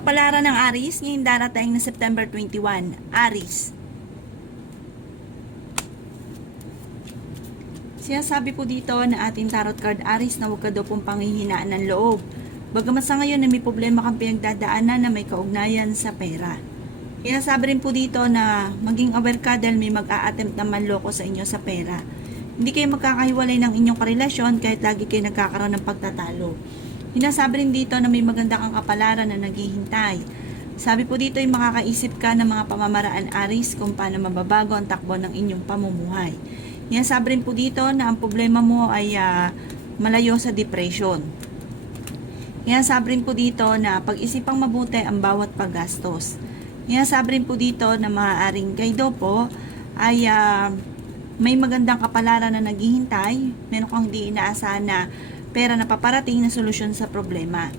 Kapalaran ng Aries ngayong darating na September 21. Aries. Sinasabi po dito na ating tarot card Aries na huwag ka daw pong panghihinaan ng loob. Bagamat sa ngayon na may problema kang pinagdadaanan na may kaugnayan sa pera. Sinasabi rin po dito na maging aware ka dahil may mag-a-attempt na manloko sa inyo sa pera. Hindi kayo magkakahiwalay ng inyong karelasyon kahit lagi kayo nagkakaroon ng pagtatalo. Sinasabi rin dito na may maganda kang kapalaran na naghihintay. Sabi po dito ay makakaisip ka ng mga pamamaraan Aries kung paano mababago ang takbo ng inyong pamumuhay. Sinasabi rin po dito na ang problema mo ay malayo sa depression. Sinasabi rin po dito na pag-isipang mabuti ang bawat paggastos. Sinasabi rin po dito na maaaring kayo po ay may magandang kapalaran na naghihintay. Meron kang hindi inaasahan na pera na paparating na solusyon sa problema.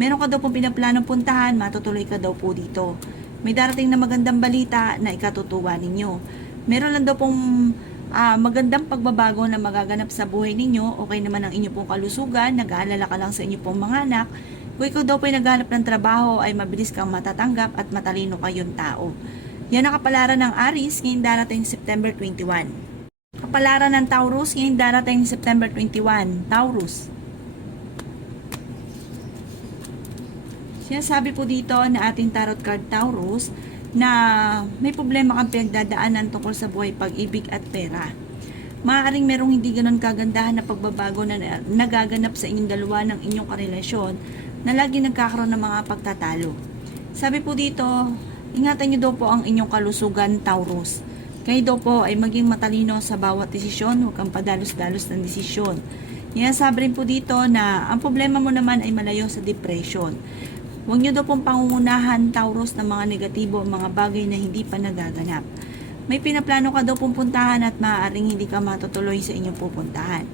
Meron ka daw pong pinaplanong puntahan, matutuloy ka daw po dito. May darating na magandang balita na ikatutuwa ninyo. Meron lang daw pong magandang pagbabago na magaganap sa buhay ninyo. Okay naman ang inyo pong kalusugan, nag-aalala ka lang sa inyo pong mga anak. Kung ikaw daw po ay naghahanap ng trabaho, ay mabilis kang matatanggap at matalino kayong tao. Yan ang kapalaran ng Aries ngayong darating September 21. Kapalaran ng Taurus ngayong darating September 21. Taurus. Sinasabi po dito na ating tarot card Taurus na may problema kang pinagdadaanan tungkol sa buhay, pag-ibig at pera. Maaaring merong hindi ganon kagandahan na pagbabago na nagaganap sa inyong dalawa ng inyong karelasyon na lagi nagkakaroon ng mga pagtatalo. Sabi po dito, ingatan nyo daw po ang inyong kalusugan Taurus. Kayo daw po ay maging matalino sa bawat desisyon, huwag kang padalos-dalos ng desisyon. Sinasabi rin po dito na ang problema mo naman ay malayo sa depression. Huwag nyo daw pong pangungunahan Taurus ng mga negatibo, mga bagay na hindi pa nagaganap. May pinaplano ka daw pong puntahan at maaaring hindi ka matutuloy sa inyong pupuntahan.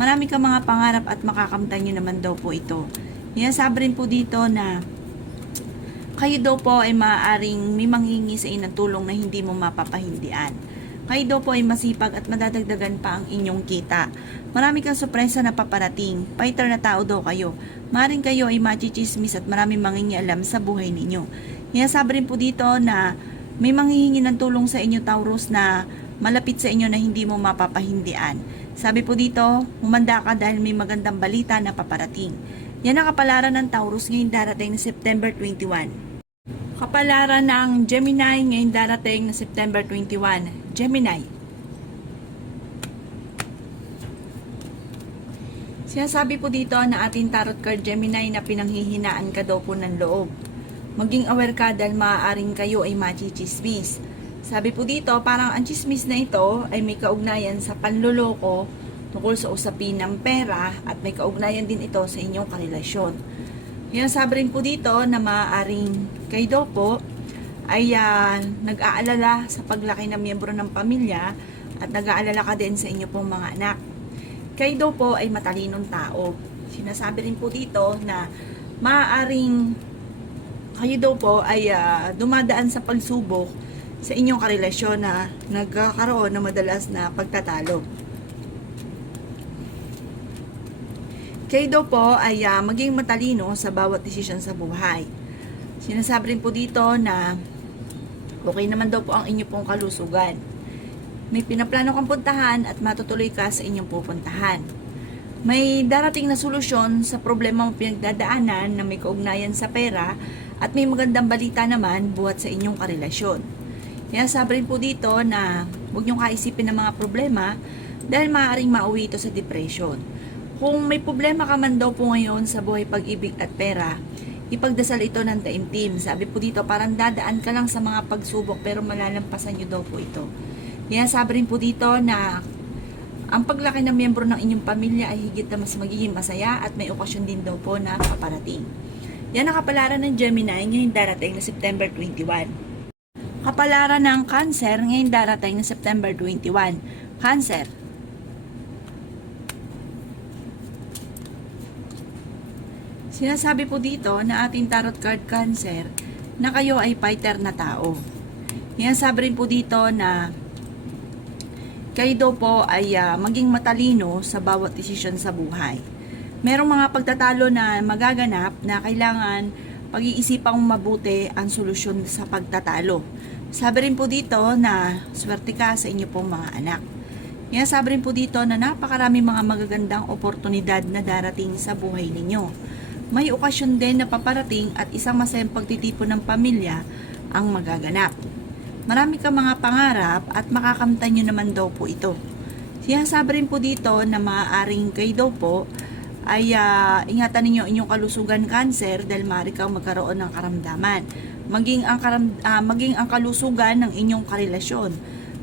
Marami ka mga pangarap at makakamtan nyo naman daw po ito. Sinasabi rin po dito na kayo daw po ay maaaring may manghingi sa inyo ng tulong na hindi mo mapapahindian. Kayo daw po ay masipag at madadagdagan pa ang inyong kita. Marami kang sorpresa na paparating. Fighter na tao daw kayo. Maaaring kayo ay machichismis at maraming mangingialam sa buhay ninyo. Sinasabi rin po dito na may manghihingi ng tulong sa inyo Taurus na malapit sa inyo na hindi mo mapapahindian. Sabi po dito, humanda ka dahil may magandang balita na paparating. Yan ang kapalaran ng Taurus ngayong darating na September 21. Kapalaran ng Gemini ngayong darating na September 21. Gemini. Sinasabi po dito na ating tarot card Gemini na pinanghihinaan ka daw po ng loob. Maging aware ka dahil maaaring kayo ay machichismis. Sabi po dito, parang ang chismis na ito ay may kaugnayan sa panloloko tungkol sa usapin ng pera at may kaugnayan din ito sa inyong karelasyon. Sabi rin po dito na maaaring kayo daw po ay nag-aalala sa paglaki ng miyembro ng pamilya at nag-aalala ka din sa inyo pong mga anak. Kayo daw po ay matalinong tao. Sinasabi rin po dito na maaaring kayo daw po ay dumadaan sa pagsubok sa inyong karelasyon na nagkakaroon ng madalas na pagtatalo. Kayo daw po ay maging matalino sa bawat desisyon sa buhay. Sinasabi rin po dito na okay naman daw po ang inyo pong kalusugan. May pinaplano kang puntahan at matutuloy ka sa inyong pupuntahan. May darating na solusyon sa problema mong pinagdadaanan na may kaugnayan sa pera at may magandang balita naman buhat sa inyong karelasyon. Sinasabi rin po dito na huwag niyong kaisipin ng mga problema dahil maaaring mauwi ito sa depression. Kung may problema ka man daw po ngayon sa buhay, pag-ibig at pera, ipagdasal ito ng taimtim. Sabi po dito, parang dadaan ka lang sa mga pagsubok pero malalampasan nyo daw po ito. Sabi rin po dito na ang paglaki ng miyembro ng inyong pamilya ay higit na mas magiging masaya at may okasyon din daw po na paparating. Yan ang kapalaran ng Gemini ngayong darating na September 21. Kapalaran ng Cancer ngayong darating na September 21. Cancer. Sinasabi po dito na ating tarot card Cancer na kayo ay fighter na tao. Sinasabi rin po dito na kayo daw po ay maging matalino sa bawat desisyon sa buhay. Merong mga pagtatalo na magaganap na kailangan pag-iisipang mabuti ang solusyon sa pagtatalo. Sabi rin po dito na swerte ka sa inyo pong mga anak. Kaya sabi rin po dito na napakarami mga magagandang oportunidad na darating sa buhay ninyo. May okasyon din na paparating at isang masayang pagtitipon ng pamilya ang magaganap. Marami ka mga pangarap at makakamtan nyo naman daw po ito. Sinasabi rin po dito na maaaring kayo daw po ay ingatan ninyo inyong kalusugan cancer dahil maaari kang magkaroon ng karamdaman. Maging ang kalusugan ng inyong karelasyon.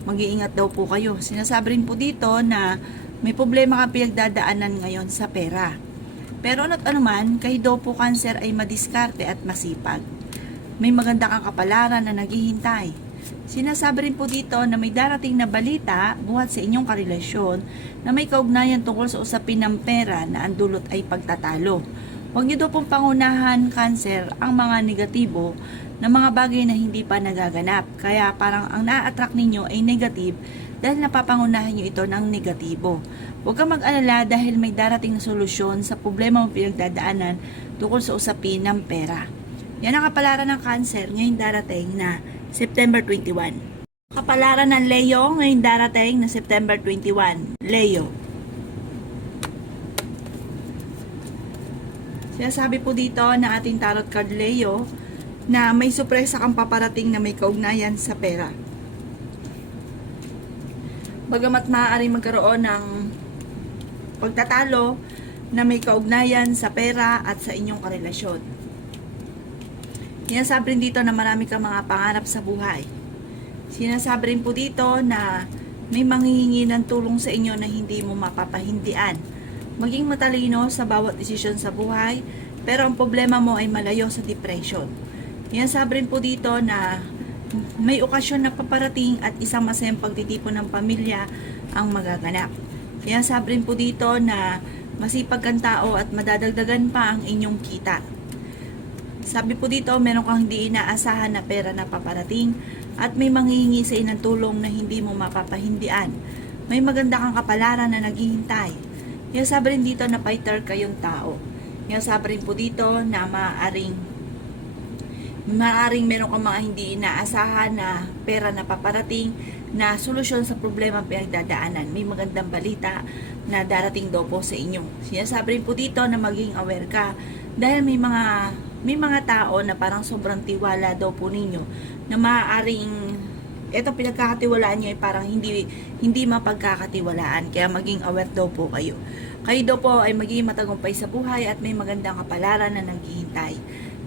Mag-iingat daw po kayo. Sinasabi rin po dito na may problema kang pinagdadaanan ngayon sa pera. Pero ano't anuman, kayo daw po cancer ay madiskarte at masipag. May maganda kang kapalaran na naghihintay. Sinasabi rin po dito na may darating na balita buhat sa inyong karelasyon na may kaugnayan tungkol sa usapin ng pera na ang dulot ay pagtatalo. Huwag niyo daw pong pangunahan, cancer, ang mga negatibo na mga bagay na hindi pa nagaganap. Kaya parang ang na-attract ninyo ay negative dahil napapangunahan nyo ito ng negatibo. Huwag kang mag-alala dahil may darating na solusyon sa problema mong pinagdadaanan tungkol sa usapin ng pera. Yan ang kapalaran ng cancer ngayon darating na September 21. Kapalaran ng Leo ngayon darating na September 21. Leo. Sinasabi po dito na ating tarot card Leo na may sorpresa kang paparating na may kaugnayan sa pera. Bagamat maaaring magkaroon ng pagtatalo na may kaugnayan sa pera at sa inyong karelasyon. Sinasabi rin dito na marami kang mga pangarap sa buhay. Sinasabi rin po dito na may manghihingi ng tulong sa inyo na hindi mo mapapahindian. Maging matalino sa bawat desisyon sa buhay, pero ang problema mo ay malayo sa depression. Sinasabi rin po dito na may okasyon na paparating at isang masayang pagtitipon ng pamilya ang magaganap. Sinasabi rin po dito na masipag kang tao at madadagdagan pa ang inyong kita. Sabi po dito, meron kang hindi inaasahan na pera na paparating at may manghihingi sa inang tulong na hindi mo mapapahindian. May maganda kang kapalaran na naghihintay. Sinasabi rin dito na fighter kayong tao. Sinasabi rin po dito na maaaring meron kang mga hindi inaasahan na pera na paparating na solusyon sa problema pinagdadaanan. May magandang balita na darating daw po sa inyo. Sinasabi rin po dito na maging aware ka dahil may mga tao na parang sobrang tiwala daw po ninyo na maaaring eto pinagkakatiwalaan nyo ay parang hindi mapagkakatiwalaan. Kaya maging aware daw po kayo. Kayo daw po ay magiging matagumpay sa buhay at may magandang kapalaran na naghihintay.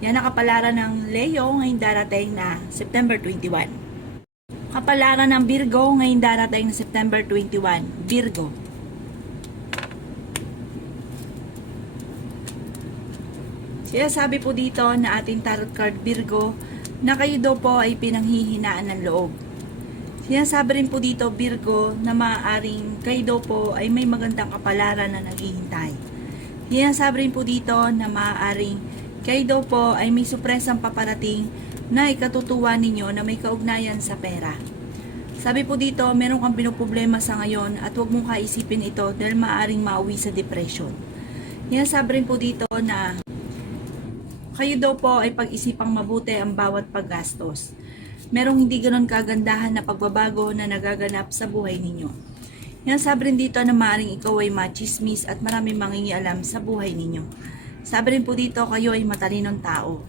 Yan ang kapalaran ng Leo ngayong darating na September 21. Kapalaran ng Virgo ngayong darating na September 21. Virgo. Sinasabi po dito na ating tarot card Virgo na kayo daw po ay pinanghihinaan ng loob. Sinasabi rin po dito Virgo na maaaring kayo daw po ay may magandang kapalaran na naghihintay. Sinasabi rin po dito na maaaring kayo daw po ay may supresang paparating na ikatutuwa ninyo na may kaugnayan sa pera. Sabi po dito, meron kang pinoproblema sa ngayon at huwag mong kaisipin ito dahil maaaring mauwi sa depression. Sinasabi rin po dito na kayo daw po ay pag-isipang mabuti ang bawat paggastos. Merong hindi ganon kagandahan na pagbabago na nagaganap sa buhay ninyo. Sinasabi rin dito na maaaring ikaw ay machismis at maraming mangingialam sa buhay ninyo. Sabi rin po dito, kayo ay matalinong tao.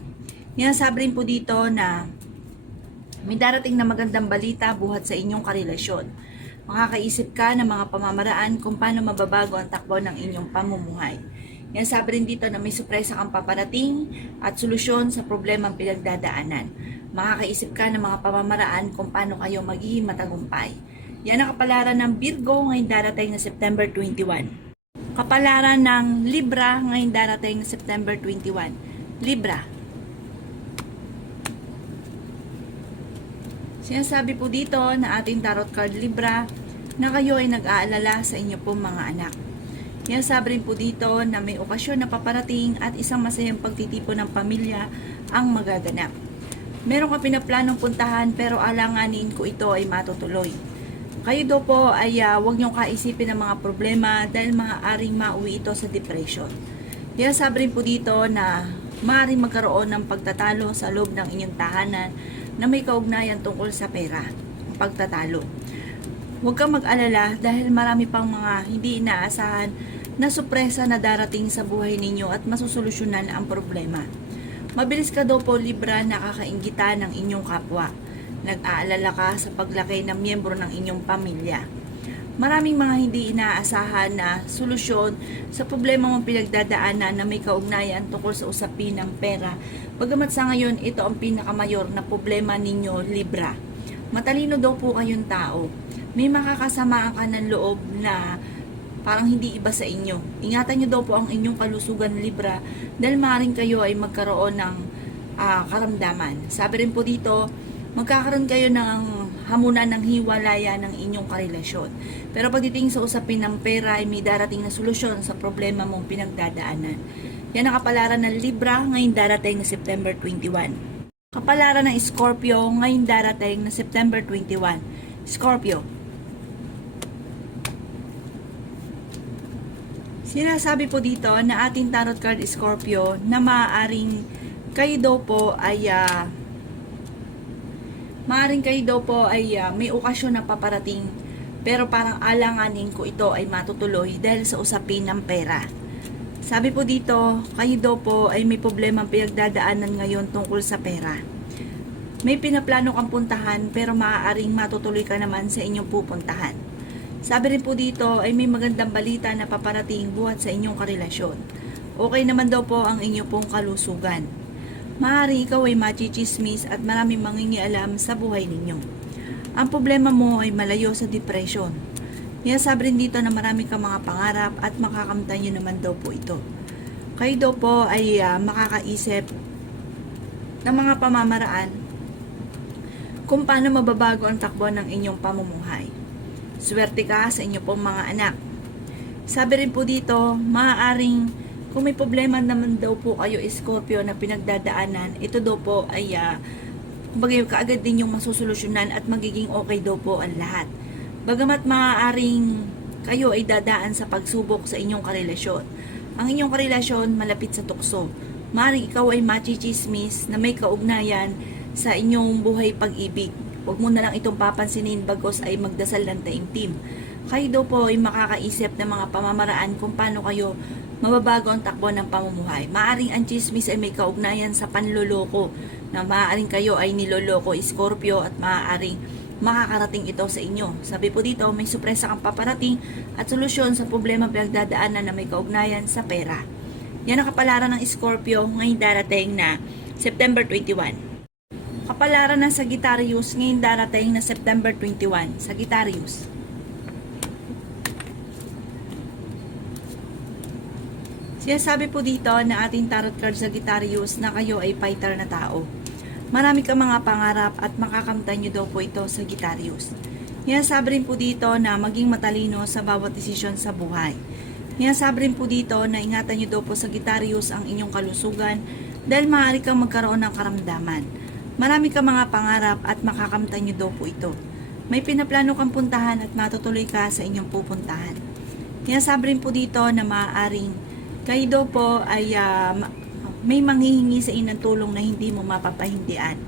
Sabi rin po dito na may darating na magandang balita buhat sa inyong karelasyon. Makakaisip ka ng mga pamamaraan kung paano mababago ang takbo ng inyong pamumuhay. Sabi rin dito na may sorpresa kang paparating at solusyon sa problemang pinagdadaanan. Makakaisip ka ng mga pamamaraan kung paano kayo magiging matagumpay. Yan ang kapalaran ng Virgo ngayong darating na September 21. Kapalaran ng Libra ngayong darating na September 21. Libra. Sinasabi po dito na ating tarot card Libra na kayo ay nag-aalala sa inyo pong mga anak. Sinasabi rin po dito na may okasyon na paparating at isang masayang pagtitipon ng pamilya ang magaganap. Meron ka pinaplanong puntahan pero alanganin ko ito ay matutuloy. Kayo daw po ay huwag niyong kaisipin ng mga problema dahil maaaring mauwi ito sa depression. Kaya sabi rin po dito na maaaring magkaroon ng pagtatalo sa loob ng inyong tahanan na may kaugnayan tungkol sa pera. Pagtatalo. Huwag kang mag-alala dahil marami pang mga hindi inaasahan na sorpresa na darating sa buhay ninyo at masusolusyonan ang problema. Mabilis ka daw po Libra nakakainggitan ng inyong kapwa. Nag-aalala ka sa paglaki ng miyembro ng inyong pamilya. Maraming mga hindi inaasahan na solusyon sa problema mong pinagdadaanan na may kaugnayan tungkol sa usapin ng pera. Bagamat sa ngayon, ito ang pinakamayor na problema ninyo, Libra. Matalino daw po kayong tao. May makakasamaan ka ng loob na parang hindi iba sa inyo. Ingatan nyo daw po ang inyong kalusugan, Libra, dahil maaaring kayo ay magkaroon ng karamdaman. Sabi rin po dito, magkakaroon kayo ng hamunan ng hiwalaya ng inyong karelasyon. Pero pagdating sa usapin ng pera ay may darating na solusyon sa problema mong pinagdadaanan. Yan ang kapalaran ng Libra ngayong darating na September 21. Kapalaran ng Scorpio ngayong darating na September 21. Scorpio. Sinasabi po dito na ating tarot card Scorpio na maaaring kayo daw po ay may okasyon na paparating pero parang alanganin ko ito ay matutuloy dahil sa usapin ng pera. Sabi po dito, kayo daw po ay may problemang pinagdadaanan ngayon tungkol sa pera. May pinaplano kang puntahan pero maaaring matutuloy ka naman sa inyong pupuntahan. Sabi rin po dito ay may magandang balita na paparating buhat sa inyong karelasyon. Okay naman daw po ang inyong pong kalusugan. Maaari ikaw ay machichismis at maraming mangingialam sa buhay ninyo. Ang problema mo ay malayo sa depression. Sabi rin dito na marami kang mga pangarap at makakamtan nyo naman daw po ito. Kayo daw po ay makakaisip ng mga pamamaraan kung paano mababago ang takbo ng inyong pamumuhay. Swerte ka sa inyong pong mga anak. Sabi rin po dito, maaaring kung may problema naman daw po kayo Scorpio na pinagdadaanan, ito daw po ay kumbaga kaagad din yung masusolusyonan at magiging okay daw po ang lahat. Bagamat maaaring kayo ay dadaan sa pagsubok sa inyong karelasyon. Ang inyong karelasyon malapit sa tukso. Maaaring ikaw ay machichismis na may kaugnayan sa inyong buhay pag-ibig. Huwag mo na lang itong papansinin bagos ay magdasal ng taimtim. Kayo daw po ay makakaisip ng mga pamamaraan kung paano kayo mababago ang takbo ng pamumuhay. Maaring ang chismis ay may kaugnayan sa panloloko na maaring kayo ay niloloko Scorpio at maaring makakarating ito sa inyo. Sabi po dito, may sorpresa kang paparating at solusyon sa problema pinagdadaanan na may kaugnayan sa pera. Yan ang kapalaran ng Scorpio ngayong darating na September 21. Kapalaran ng Sagittarius ngayong darating na September 21. Sagittarius. Sinasabi po dito na ating tarot card Sagittarius na kayo ay fighter na tao. Marami kang mga pangarap at makakamtan nyo daw po ito Sagittarius. Sinasabi rin po dito na maging matalino sa bawat desisyon sa buhay. Sinasabi rin po dito na ingatan nyo daw po Sagittarius ang inyong kalusugan dahil maaari kang magkaroon ng karamdaman. Marami kang mga pangarap at makakamtan nyo daw po ito. May pinaplano kang puntahan at matutuloy ka sa inyong pupuntahan. Sinasabi rin po dito na maaaring kayo daw po ay may manghihingi sa inang tulong na hindi mo mapapahindian.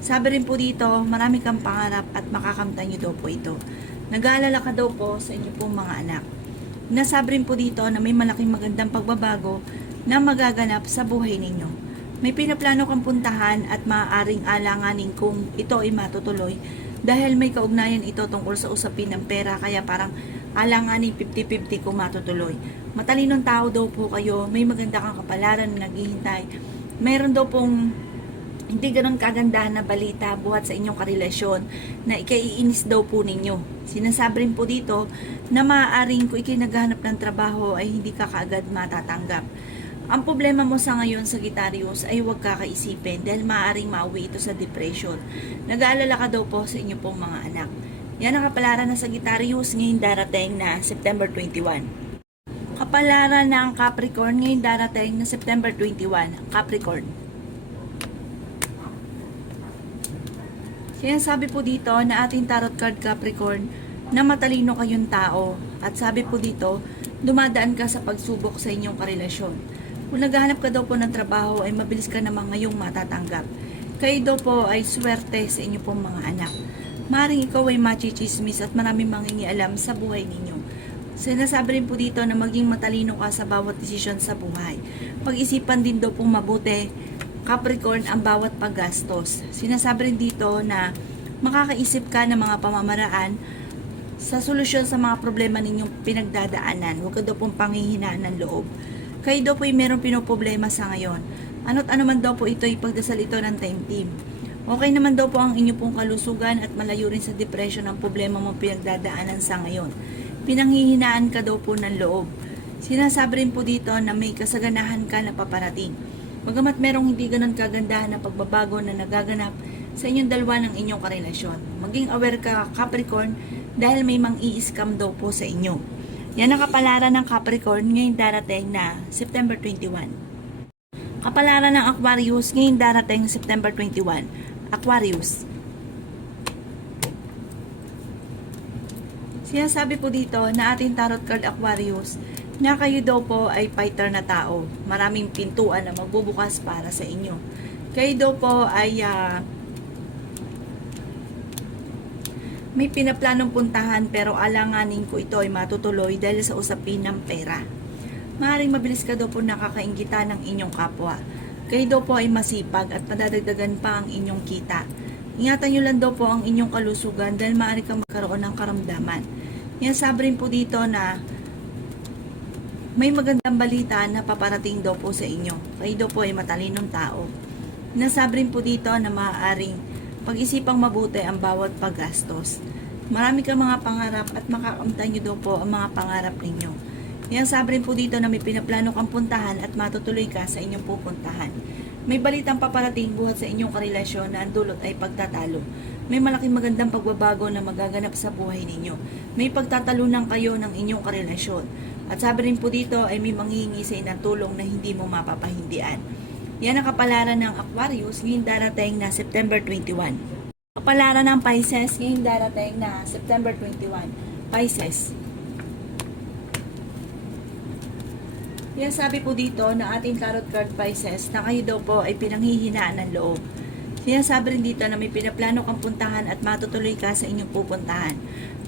Sabi rin po dito, marami kang pangarap at makakamtan nyo daw po ito. Nag-aalala ka daw po sa inyo pong mga anak. Nasabi rin po dito na may malaking magandang pagbabago na magaganap sa buhay ninyo. May pinaplano kang puntahan at maaaring alanganin kung ito ay matutuloy dahil may kaugnayan ito tungkol sa usapin ng pera kaya parang alanganin 50-50 kung matutuloy. Matalinong tao daw po kayo, may maganda kang kapalaran na naghihintay. Meron daw pong hindi ganun kagandahan na balita buhat sa inyong karelasyon na ikaiinis daw po ninyo. Sinasabi rin po dito na maaaring kung ikay naghahanap ng trabaho ay hindi ka kaagad matatanggap. Ang problema mo sa ngayon Sagittarius ay huwag kakaisipin dahil maaaring mauwi ito sa depression. Nag-aalala ka daw po sa inyo pong mga anak. Yan ang kapalaran ng Sagittarius ngayong darating na September 21. Kapalaran ng Capricorn ngayong darating na September 21. Capricorn. Sinasabi po dito na ating tarot card Capricorn na matalino kayong tao at sabi po dito dumadaan ka sa pagsubok sa inyong karelasyon. Kung naghahanap ka daw po ng trabaho ay mabilis ka naman ngayong matatanggap. Kayo daw po ay swerte sa inyo pong mga anak. Maring ikaw ay machichismis at maraming mangingialam sa buhay ninyo. Sinasabi rin po dito na maging matalino ka sa bawat desisyon sa buhay. Pag-isipan din daw pong mabuti, Capricorn, ang bawat paggastos. Sinasabi rin dito na makakaisip ka ng mga pamamaraan sa solusyon sa mga problema ninyong pinagdadaanan. Huwag ka daw pong panghihinaan ng loob. Kayo daw po ay meron pinoproblema sa ngayon. Ano't ano man daw po ito, ipagdasal ito ng time team. Okay naman daw po ang inyo pong kalusugan at malayo rin sa depression ang problema mong pinagdadaanan sa ngayon. Pinanghihinaan ka daw po ng loob. Sinasabi rin po dito na may kasaganahan ka na paparating. Bagamat merong hindi ganun kagandahan na pagbabago na nagaganap sa inyong dalawa ng inyong karelasyon. Maging aware ka, Capricorn, dahil may mang-i-scam daw po sa inyo. Yan ang kapalaran ng Capricorn ngayong darating na September 21. Kapalaran ng Aquarius ngayong darating September 21. Aquarius. Sinasabi po dito na ating tarot card Aquarius na kayo daw po ay fighter na tao. Maraming pintuan na magbubukas para sa inyo. Kayo daw po ay may pinaplanong puntahan pero alanganin ko ito ay matutuloy dahil sa usapin ng pera. Maaaring mabilis ka daw po nakakaingita ng inyong kapwa. Kayo daw po ay masipag at madadagdagan pa ang inyong kita. Ingatan nyo lang daw po ang inyong kalusugan dahil maaari kang magkaroon ng karamdaman. Yan sabi rin po dito na may magandang balita na paparating daw po sa inyo. Kayo daw po ay matalinong tao. Nasabi rin po dito na maaaring pag-isipang mabuti ang bawat paggastos. Marami kang mga pangarap at makakamtan nyo daw po ang mga pangarap ninyo. Yan sabi rin po dito na may pinaplano kang puntahan at matutuloy ka sa inyong pupuntahan. May balitang paparating buhat sa inyong karelasyon na ang dulot ay pagtatalo. May malaking magandang pagbabago na magaganap sa buhay ninyo. May pagtatalunan kayo ng inyong karelasyon. At sabi rin po dito ay may manghihingi sa inang tulong na hindi mo mapapahindian. Yan ang kapalaran ng Aquarius ngayong darating na September 21. Kapalaran ng Pisces ngayong darating na September 21. Pisces. Yan sabi po dito na ating tarot card Pisces na kayo daw po ay pinanghihinaan ng loob. Sinasabi rin dito na may pinaplano kang puntahan at matutuloy ka sa inyong pupuntahan.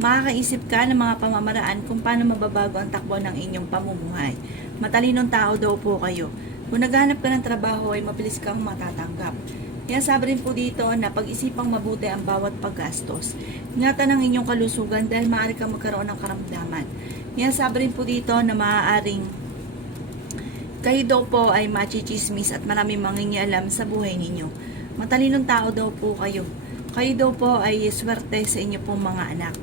Makakaisip ka ng mga pamamaraan kung paano mababago ang takbo ng inyong pamumuhay. Matalinong tao daw po kayo. Kung naghahanap ka ng trabaho ay mabilis kang matatanggap. Yan sabi rin po dito na pag-isipang mabuti ang bawat paggastos. Ingatan ang inyong kalusugan dahil maaari kang magkaroon ng karamdaman. Yan sabi rin po dito na maaaring kayo daw po ay machichismis at maraming mangingialam sa buhay ninyo. Matalinong tao daw po kayo. Kayo daw po ay swerte sa inyo pong mga anak.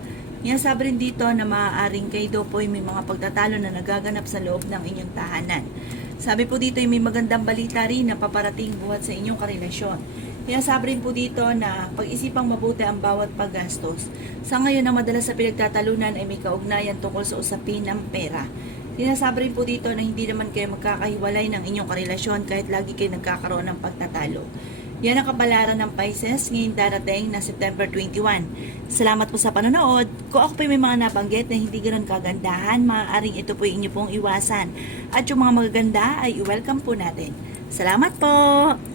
Yan sabi rin dito na maaaring kayo daw po ay may mga pagtatalo na nagaganap sa loob ng inyong tahanan. Sabi po dito ay may magandang balita rin na paparating buhat sa inyong karelasyon. Kaya sabi rin po dito na pag-isipang mabuti ang bawat paggastos. Sa ngayon na madalas sa pinagtatalunan ay may kaugnayan tungkol sa usapin ng pera. Sinasabi rin po dito na hindi naman kayo magkakahiwalay ng inyong karelasyon kahit lagi kayo nagkakaroon ng pagtatalo. Yan ang kabalaran ng Pisces ngayong darating na September 21. Salamat po sa panonood. Kung ako po may mga nabanggit na hindi ganoon kagandahan, maaaring ito po yung inyo pong iwasan. At yung mga magaganda ay i-welcome po natin. Salamat po!